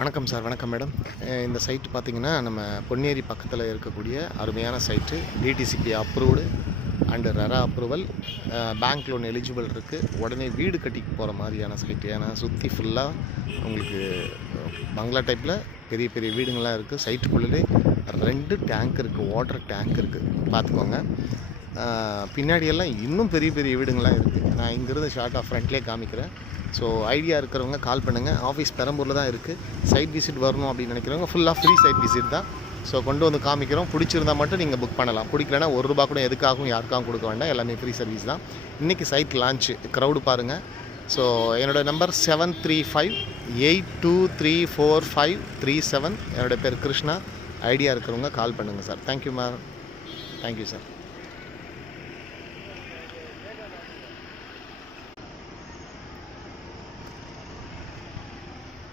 வணக்கம் சார். வணக்கம் மேடம். இந்த சைட் பார்த்தீங்கன்னா, நம்ம பொன்னேரி பக்கத்தில இருக்கக்கூடிய அருமையான site. DTCP approved and RERA approval. Bank loan eligible இருக்குது. உடனே வீடு கட்டிக்கு போகிற மாதிரியான சைட்டு. ஏன்னா சுற்றி ஃபுல்லாக உங்களுக்கு பங்களா டைப்பில் பெரிய பெரிய வீடுங்கள்லாம் இருக்குது. சைட்டுக்குள்ளே 2 டேங்க் இருக்குது, வாட்டர் டேங்க் இருக்குது, பார்த்துக்கோங்க. பின்னாடியெல்லாம் இன்னும் பெரிய பெரிய வீடுங்கள்லாம் இருக்குது. நான் இங்கேருந்து ஷார்ட்டாக ஃப்ரண்ட்லேயே காமிக்கிறேன். ஸோ ஐடியா இருக்கிறவங்க கால் பண்ணுங்கள். ஆஃபீஸ் பெரம்பூரில் தான் இருக்குது. சைட் விசிட் வரணும் அப்படின்னு நினைக்கிறவங்க ஃபுல்லாக ஃப்ரீ சைட் விசிட் தான். ஸோ கொண்டு வந்து காமிக்கிறோம். பிடிச்சிருந்தால் மட்டும் நீங்கள் புக் பண்ணலாம். பிடிக்கலனா ₹1 கூட எதுக்காகவும் யாருக்காகவும் கொடுக்க வேண்டாம். எல்லாமே ஃப்ரீ சர்வீஸ் தான். இன்றைக்கி சைட் லான்ச்சு. க்ரௌடு பாருங்கள். ஸோ என்னோடய நம்பர் 7358234537. என்னோடய பேர் கிருஷ்ணா. ஐடியா இருக்கிறவங்க கால் பண்ணுங்கள் sir. Thank you ma'am. Thank you sir.